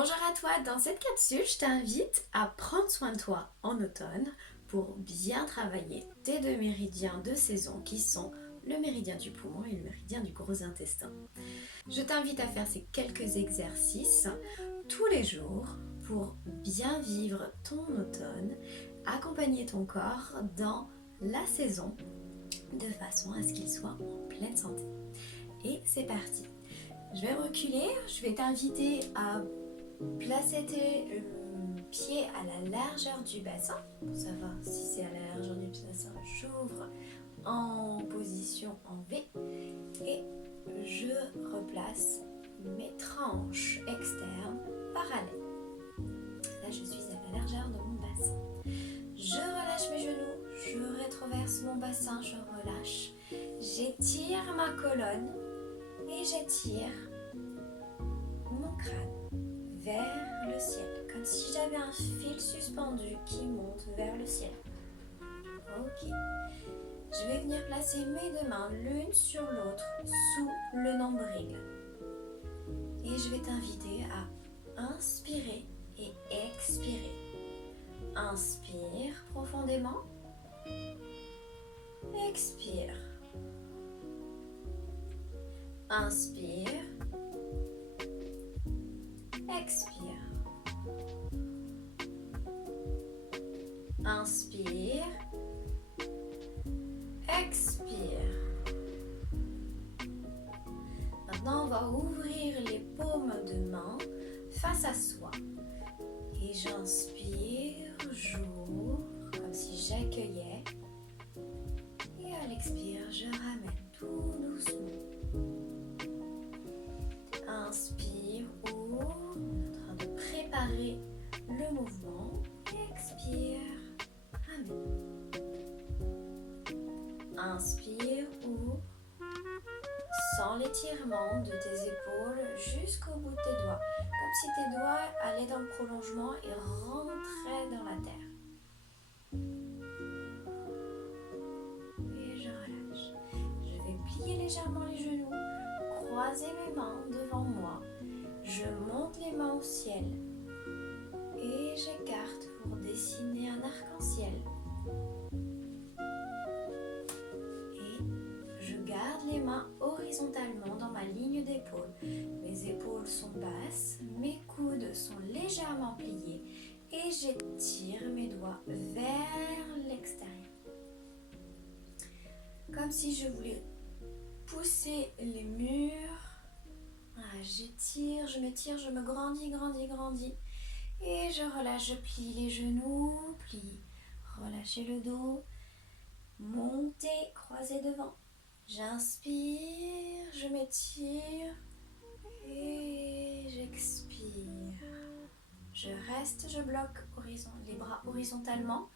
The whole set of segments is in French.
Bonjour à toi, dans cette capsule, je t'invite à prendre soin de toi en automne pour bien travailler tes deux méridiens de saison qui sont le méridien du poumon et le méridien du gros intestin. Je t'invite à faire ces quelques exercices tous les jours pour bien vivre ton automne, accompagner ton corps dans la saison de façon à ce qu'il soit en pleine santé. Et c'est parti. Je vais reculer, je vais t'inviter à placer tes pieds à la largeur du bassin. Pour savoir si c'est à la largeur du bassin, j'ouvre en position en V et je replace mes tranches externes parallèles. Là, je suis à la largeur de mon bassin. Je relâche mes genoux, je rétroverse mon bassin, je relâche. J'étire ma colonne et j'étire mon crâne vers le ciel, comme si j'avais un fil suspendu qui monte vers le ciel. Ok. Je vais venir placer mes deux mains l'une sur l'autre sous le nombril. Et je vais t'inviter à inspirer et expirer. Inspire profondément. Expire. Inspire. Expire. Inspire. Expire. Maintenant, on va ouvrir les paumes de main face à soi. Et j'inspire, j'ouvre, comme si j'accueillais. Et à l'expire, je ramène tout doucement. Inspire, ouvre, en train de préparer le mouvement. Expire, ramène. Inspire, ouvre, sens l'étirement de tes épaules jusqu'au bout de tes doigts, comme si tes doigts allaient dans le prolongement et rentraient dans la terre. Et je relâche. Je vais plier légèrement les genoux, croiser mes mains devant moi. Je monte les mains au ciel et j'écarte pour dessiner un arc-en-ciel. Je garde les mains horizontalement dans ma ligne d'épaule. Mes épaules sont basses, mes coudes sont légèrement pliés et j'étire mes doigts vers l'extérieur. Comme si je voulais pousser les murs. Voilà, j'étire, je m'étire, je me grandis. Et je relâche, je plie les genoux, plie, relâchez le dos, montez, croisez devant. J'inspire, je m'étire et j'expire. Je reste, je bloque les bras horizontalement.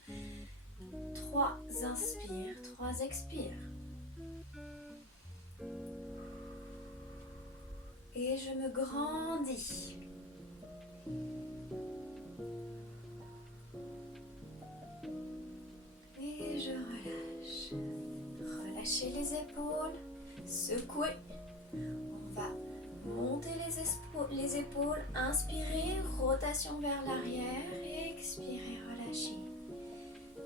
3 inspire, 3 expire. Et je me grandis. Et je relâche. Relâchez les épaules, secouez. On va monter les épaules, inspirez, rotation vers l'arrière et expirez, relâchez.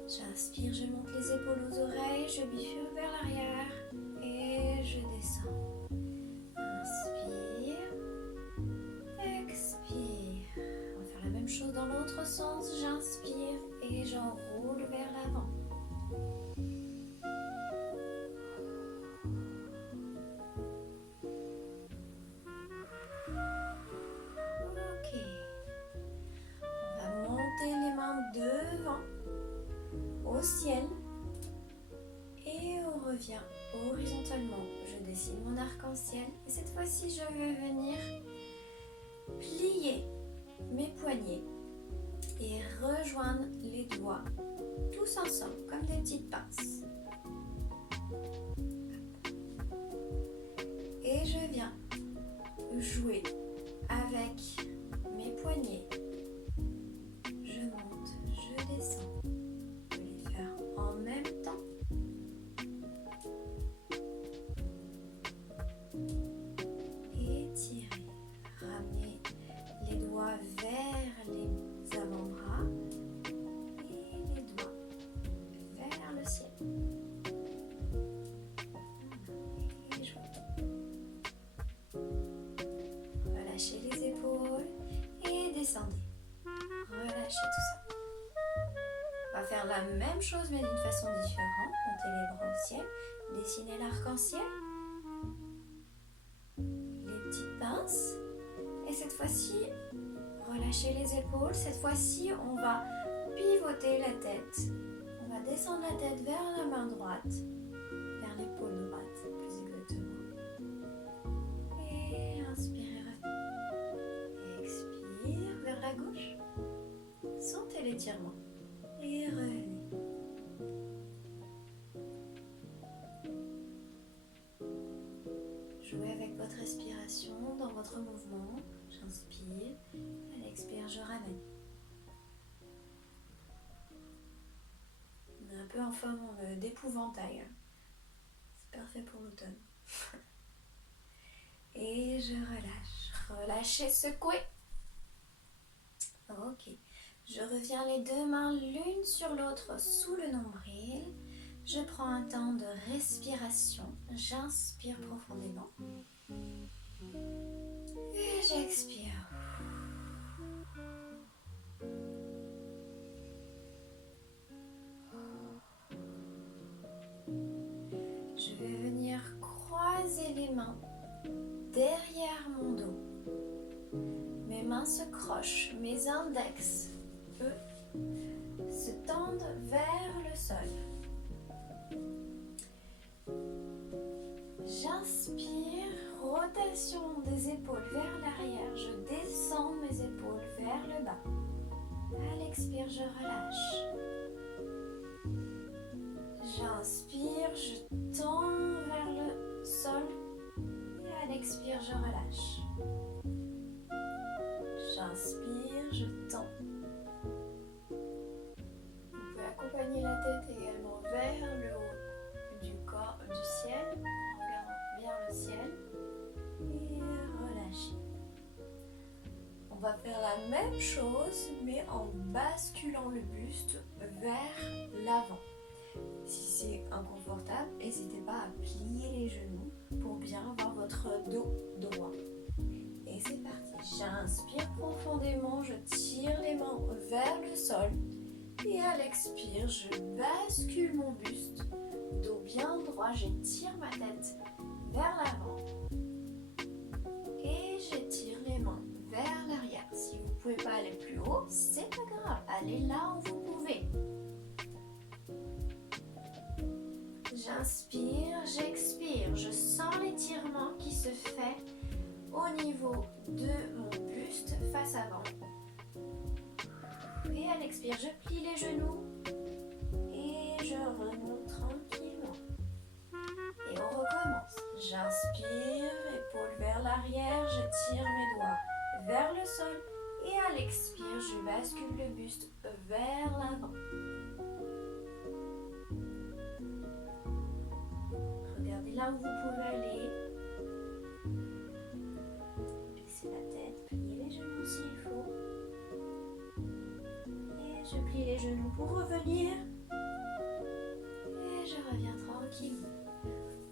J'inspire, je monte les épaules aux oreilles, je bifurque vers l'arrière et je descends. Inspire, expire. On va faire la même chose dans l'autre sens, j'inspire et j'enroule vers l'avant. Devant, au ciel, et on revient horizontalement. Je dessine mon arc-en-ciel et cette fois-ci je vais venir plier mes poignets et rejoindre les doigts tous ensemble comme des petites pinces. Et je viens jouer avec mes poignets. Descends. Je vais les faire en même temps. Étirez. Ramenez les doigts relâcher tout ça. On va faire la même chose mais d'une façon différente. Montez les bras au ciel, dessinez l'arc-en-ciel, les petites pinces. Et cette fois-ci, relâchez les épaules. Cette fois-ci, on va pivoter la tête. On va descendre la tête vers la main droite, vers l'épaule droite, plus exactement. Et inspirez, revenez. Expire vers la gauche. Sentez l'étirement. Et revenez. Jouez avec votre respiration dans votre mouvement. J'inspire, à l'expire, je ramène. On est un peu en forme d'épouvantail. C'est parfait pour l'automne. Et je relâche. Relâchez, secouez. Ok. Je reviens les deux mains l'une sur l'autre sous le nombril. Je prends un temps de respiration. J'inspire profondément. Et j'expire. Je vais venir croiser les mains derrière mon dos. Mes mains se crochent, mes index, eux, se tendent vers le sol. J'inspire, rotation des épaules vers l'arrière, je descends mes épaules vers le bas. À l'expire, je relâche. J'inspire, je tends vers le sol et à l'expire, je relâche. J'inspire, je tends. Vous pouvez accompagner la tête également vers le haut du corps, du ciel, en regardant vers le ciel et relâcher. On va faire la même chose mais en basculant le buste vers l'avant. Si c'est inconfortable, n'hésitez pas à plier les genoux pour bien avoir votre dos droit. Et c'est parti. J'inspire profondément, je tire les mains vers le sol. Et à l'expire, je bascule mon buste, dos bien droit, j'étire ma tête vers l'avant. Et j'étire les mains vers l'arrière. Si vous ne pouvez pas aller plus haut, c'est pas grave, allez là où vous pouvez. J'inspire, j'expire, je sens l'étirement qui se fait au niveau de mon buste face avant. Et à l'expire, je plie les genoux et je remonte tranquillement. Et on recommence. J'inspire, épaules vers l'arrière, je tire mes doigts vers le sol. Et à l'expire, je bascule le buste vers l'avant. Regardez là où vous pouvez aller. Baissez la tête, pliez les genoux s'il faut. Et je plie les genoux pour revenir. Et je reviens tranquillement.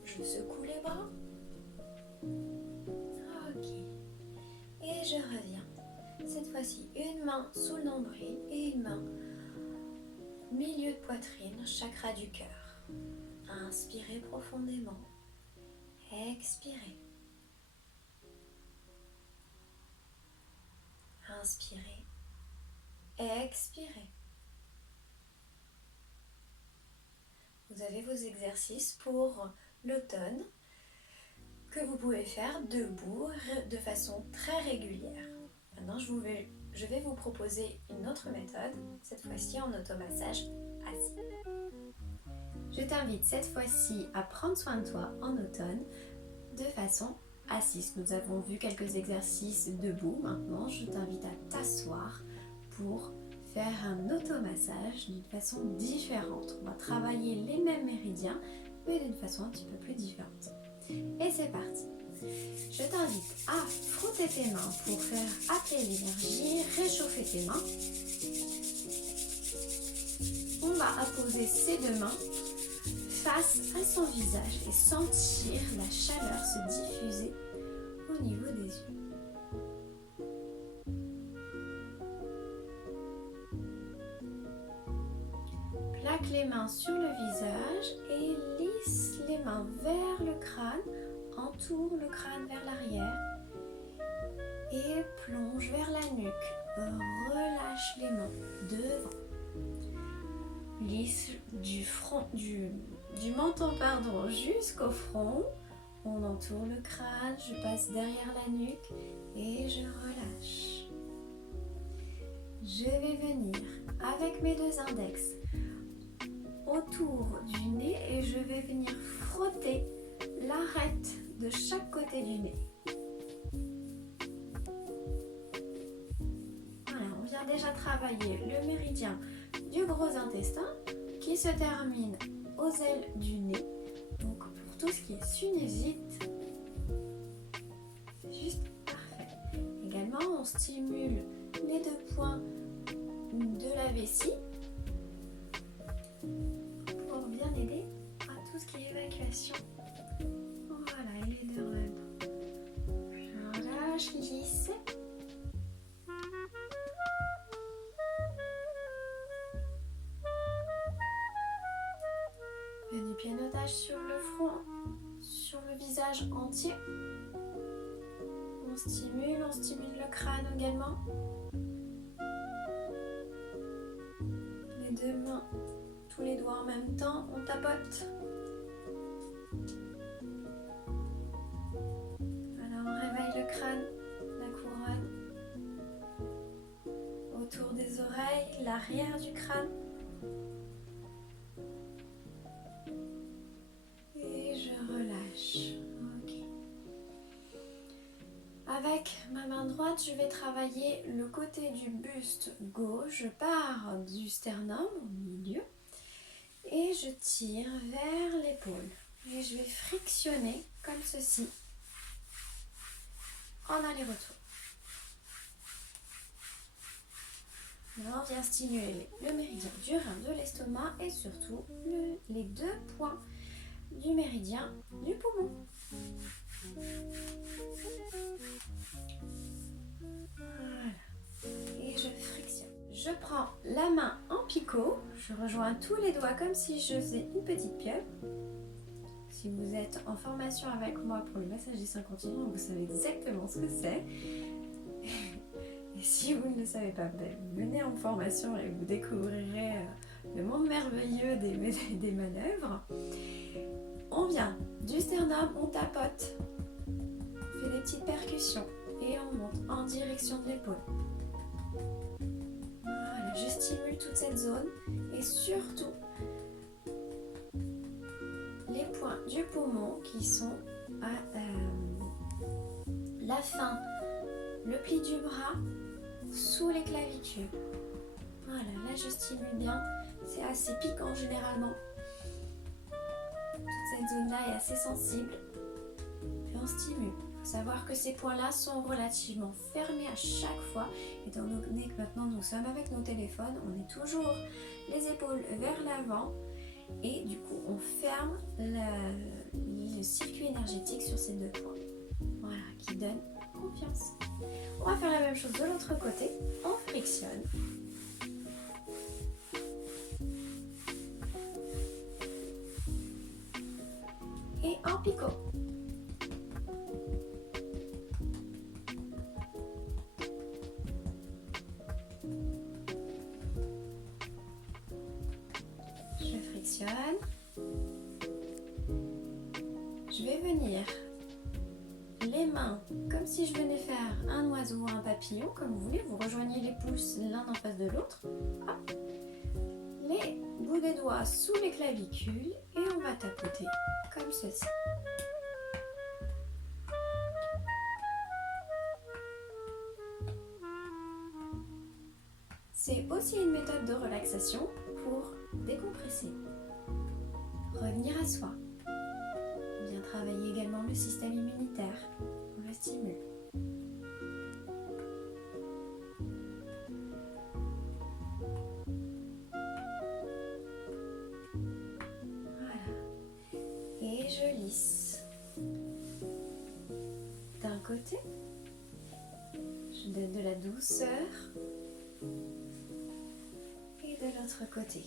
Je secoue les bras. Ok. Et je reviens. Cette fois-ci, une main sous le nombril et une main milieu de poitrine, chakra du cœur. Inspirez profondément. Expirez. Inspirez. Expirez. Vous avez vos exercices pour l'automne que vous pouvez faire debout de façon très régulière. Maintenant, je vais vous proposer une autre méthode, cette fois-ci en automassage assis. Je t'invite cette fois-ci à prendre soin de toi en automne de façon assise. Nous avons vu quelques exercices debout. Maintenant, je t'invite à t'asseoir pour faire un automassage d'une façon différente. On va travailler les mêmes méridiens, mais d'une façon un petit peu plus différente. Et c'est parti. Je t'invite à frotter tes mains pour faire appeler l'énergie, réchauffer tes mains. On va apposer ses deux mains face à son visage et sentir la chaleur se diffuser au niveau des yeux. Plaque les mains sur le visage et lisse les mains vers le crâne, entoure le crâne vers l'arrière et plonge vers la nuque. Relâche les mains devant. Lisse du menton jusqu'au front. On entoure le crâne, je passe derrière la nuque et je relâche. Je vais venir avec mes deux index autour du nez et je vais venir frotter l'arête de chaque côté du nez. Voilà, on vient déjà travailler le méridien du gros intestin qui se termine aux ailes du nez. Donc pour tout ce qui est sinusite, c'est juste parfait. Également, on stimule les deux points de la vessie pour bien aider à tout ce qui est évacuation. Voilà, et les deux en même temps. Je relâche, glisse. Du pianotage sur le front, sur le visage entier. On stimule le crâne également. Les deux mains, tous les doigts en même temps, on tapote. Voilà, on réveille le crâne, la couronne. Autour des oreilles, l'arrière du crâne. Avec ma main droite, je vais travailler le côté du buste gauche. Je pars du sternum au milieu et je tire vers l'épaule. Et je vais frictionner comme ceci en aller-retour. Là, on vient stimuler le méridien du rein, de l'estomac et surtout les deux points du méridien du poumon. Voilà. Et je frictionne. Je prends la main en picot, je rejoins tous les doigts comme si je faisais une petite pieuvre. Si vous êtes en formation avec moi pour le massage des seins continus, vous savez exactement ce que c'est. Et si vous ne le savez pas, venez en formation et vous découvrirez le monde merveilleux des manœuvres. On vient du sternum, on tapote, on fait des petites percussions et on monte en direction de l'épaule. Voilà, je stimule toute cette zone et surtout les points du poumon qui sont à la fin, le pli du bras, sous les clavicules. Voilà, là je stimule bien, c'est assez piquant généralement. Toute cette zone-là est assez sensible et on stimule. Il faut savoir que ces points-là sont relativement fermés à chaque fois. Étant donné que maintenant nous sommes avec nos téléphones, on est toujours les épaules vers l'avant et du coup on ferme le circuit énergétique sur ces deux points. Voilà, qui donne confiance. On va faire la même chose de l'autre côté. On frictionne. Et en picot. Je frictionne. Je vais venir les mains comme si je venais faire un oiseau ou un papillon, comme vous voulez. Vous rejoignez les pouces l'un en face de l'autre. Hop. Les bouts des doigts sous les clavicules et on va tapoter comme ceci. C'est aussi une méthode de relaxation pour décompresser, revenir à soi. On vient travailler également le système immunitaire, on le stimule. Voilà. Et je lisse. D'un côté, je donne de la douceur. Et de l'autre côté.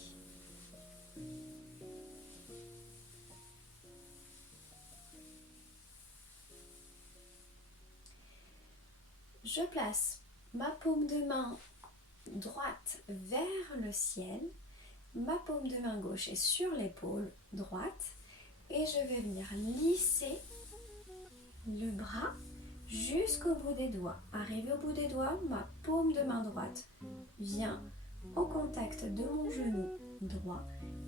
Je place ma paume de main droite vers le ciel, ma paume de main gauche est sur l'épaule droite et je vais venir lisser le bras jusqu'au bout des doigts. Arrivé au bout des doigts, ma paume de main droite vient au contact de mon genou droit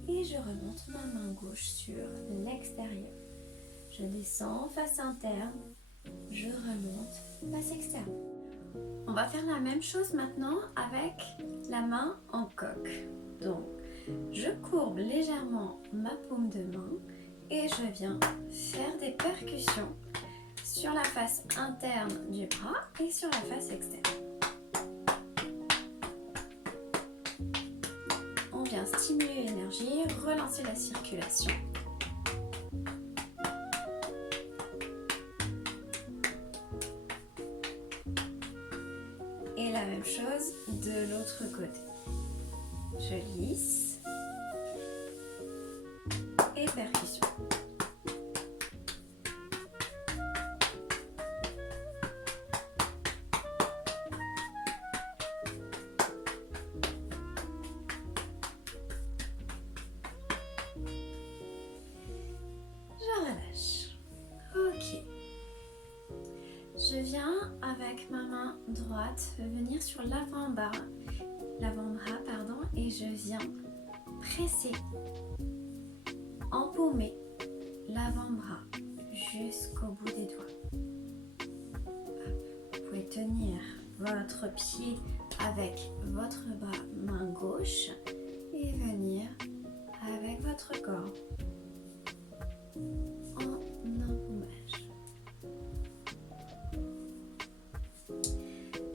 et je remonte ma main gauche sur l'extérieur. Je descends face interne, je remonte face externe. On va faire la même chose maintenant avec la main en coque. Donc, je courbe légèrement ma paume de main et je viens faire des percussions sur la face interne du bras et sur la face externe. On vient stimuler l'énergie, relancer la circulation. Et la même chose de l'autre côté. Je lisse et percussion. Je relâche. Ok. Je viens avec ma main droite venir sur l'avant-bras, et je viens presser, empaumer l'avant-bras jusqu'au bout des doigts. Vous pouvez tenir votre pied avec votre main gauche et venir avec votre corps en empaumage.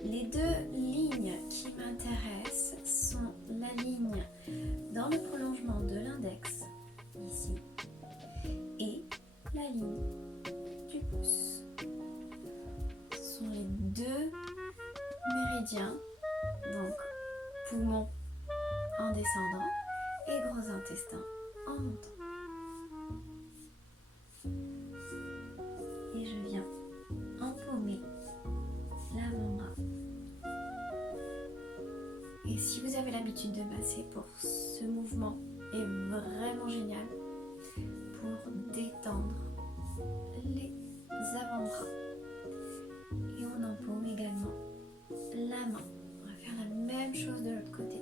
Les deux lignes qui m'intéressent sont la ligne dans le prolongement de l'index, ici, et la ligne du pouce. Ce sont les deux méridiens, donc poumon en descendant et gros intestin en montant. Et je viens empaumer l'avant-bras. Et si vous avez l'habitude de masser, pour ce mouvement est vraiment génial pour détendre les avant-bras. Et on empaume également la main. On va faire la même chose de l'autre côté.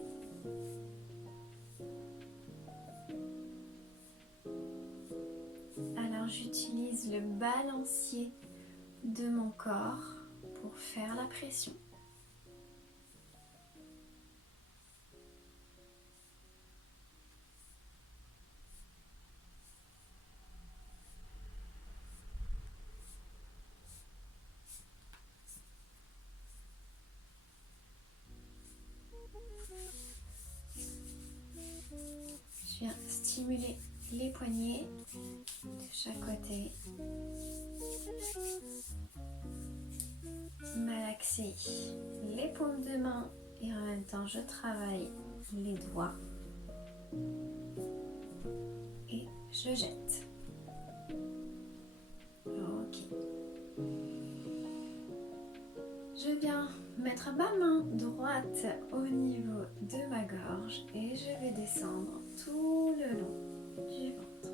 Alors j'utilise le balancier de mon corps pour faire la pression. Je viens stimuler les poignets de chaque côté. Malaxer les paumes de main et en même temps je travaille les doigts. Et je jette. Ok. Je viens mettre ma main droite au niveau de ma gorge et je vais descendre tout le long du ventre.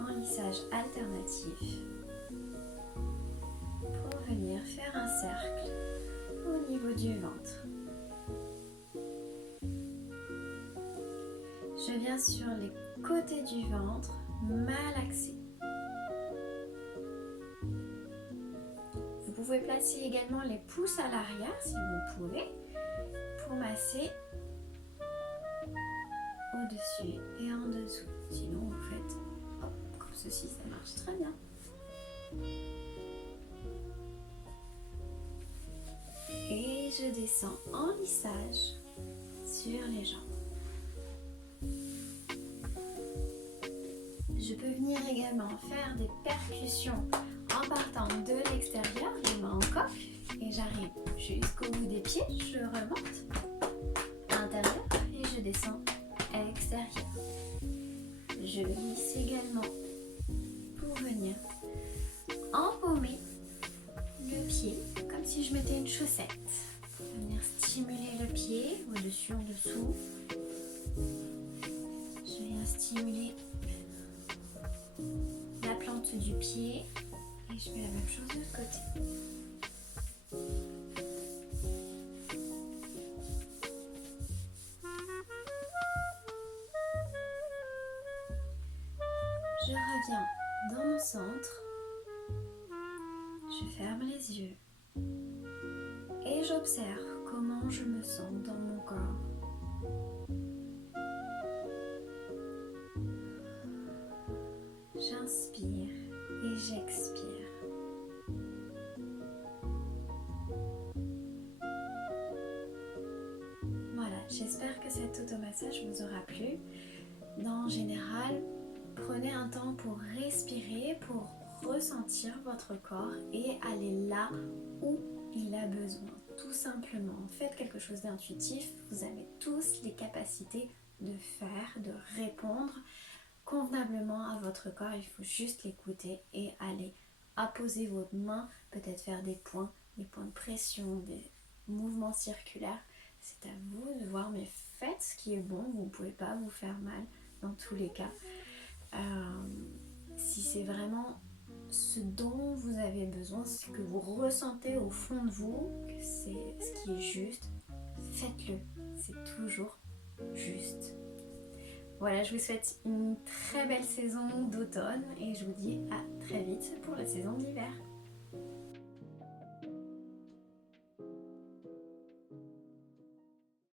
En lissage alternatif pour venir faire un cercle au niveau du ventre. Je viens sur les côtés du ventre malaxer. Vous pouvez placer également les pouces à l'arrière si vous pouvez pour masser au-dessus et en dessous. Sinon vous faites hop, comme ceci, ça marche très bien. Et je descends en lissage sur les jambes. Je peux venir également faire des percussions en partant de l'extérieur, les mains en coque, et j'arrive jusqu'au bout des pieds, je remonte à l'intérieur je descends extérieur. Je glisse également pour venir embaumer le pied comme si je mettais une chaussette. Venir stimuler le pied au-dessus, en dessous. Je viens stimuler la plante du pied et je fais la même chose de l'autre côté. Je reviens dans mon centre, je ferme les yeux et j'observe comment je me sens dans mon corps. J'inspire et j'expire. Voilà, j'espère que cet automassage vous aura plu. En général, prenez un temps pour respirer, pour ressentir votre corps et aller là où il a besoin. Tout simplement, faites quelque chose d'intuitif. Vous avez tous les capacités de faire, de répondre convenablement à votre corps. Il faut juste l'écouter et aller apposer votre main, peut-être faire des points de pression, des mouvements circulaires. C'est à vous de voir, mais faites ce qui est bon. Vous ne pouvez pas vous faire mal dans tous les cas. Si c'est vraiment ce dont vous avez besoin, ce que vous ressentez au fond de vous, que c'est ce qui est juste, faites-le. C'est toujours juste. Voilà, je vous souhaite une très belle saison d'automne et je vous dis à très vite pour la saison d'hiver.